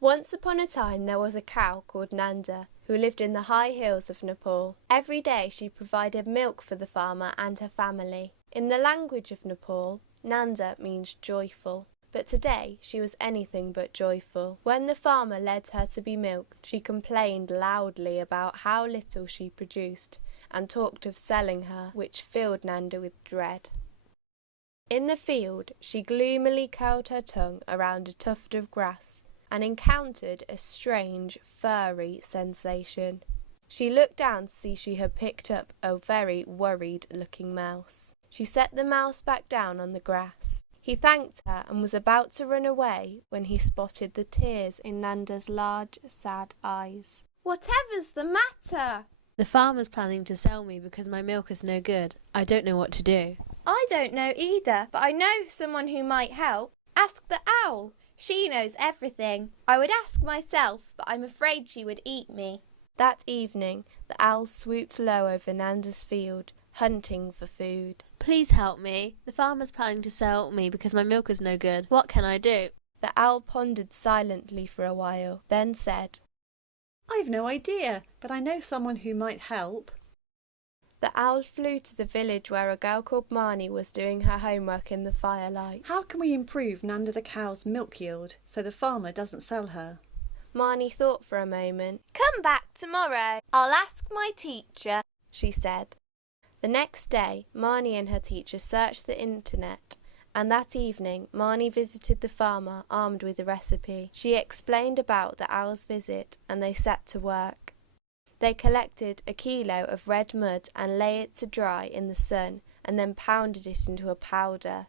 Once upon a time there was a cow called Nanda who lived in the high hills of Nepal. Every day she provided milk for the farmer and her family. In the language of Nepal, Nanda means joyful. But today she was anything but joyful. When the farmer led her to be milked, she complained loudly about how little she produced and talked of selling her, which filled Nanda with dread. In the field, she gloomily curled her tongue around a tuft of grass and encountered a strange, furry sensation. She looked down to see she had picked up a very worried-looking mouse. She set the mouse back down on the grass. He thanked her and was about to run away when he spotted the tears in Nanda's large, sad eyes. "Whatever's the matter?" The farmer's planning to sell me because my milk is no good. I don't know what to do. "I don't know either, but I know someone who might help. Ask the owl. She knows everything. I would ask myself, but I'm afraid she would eat me." That evening, the owl swooped low over Nanda's field, hunting for food. Please help me. The farmer's planning to sell me because my milk is no good. What can I do? The owl pondered silently for a while, then said, "I've no idea, but I know someone who might help." The owl flew to the village where a girl called Marnie was doing her homework in the firelight. "How can we improve Nanda the cow's milk yield so the farmer doesn't sell her?" Marnie thought for a moment. "Come back tomorrow. I'll ask my teacher," she said. The next day, Marnie and her teacher searched the internet, and that evening Marnie visited the farmer armed with a recipe. She explained about the owl's visit, and they set to work. They collected a kilo of red mud and lay it to dry in the sun, and then pounded it into a powder.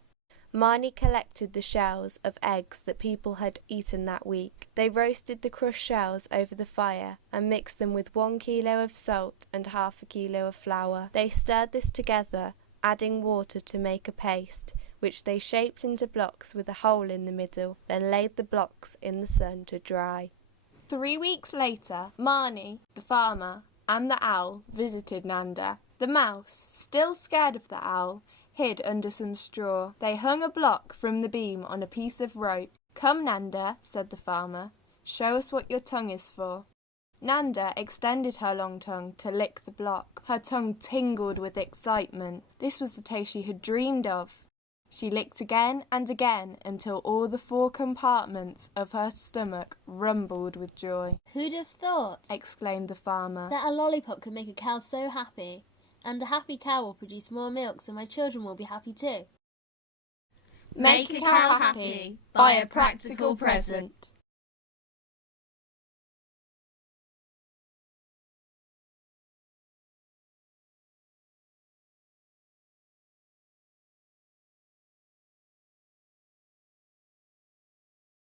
Marnie collected the shells of eggs that people had eaten that week. They roasted the crushed shells over the fire and mixed them with 1 kilo of salt and half a kilo of flour. They stirred this together, adding water to make a paste, which they shaped into blocks with a hole in the middle, then laid the blocks in the sun to dry. 3 weeks later, Marnie, the farmer, and the owl visited Nanda. The mouse, still scared of the owl, hid under some straw. They hung a block from the beam on a piece of rope. "Come, Nanda," said the farmer. "Show us what your tongue is for." Nanda extended her long tongue to lick the block. Her tongue tingled with excitement. This was the taste she had dreamed of. She licked again and again until all the 4 compartments of her stomach rumbled with joy. Who'd have thought, exclaimed the farmer, that a lollipop could make a cow so happy? And a happy cow will produce more milk, so my children will be happy too. Make a cow happy. Buy a practical present.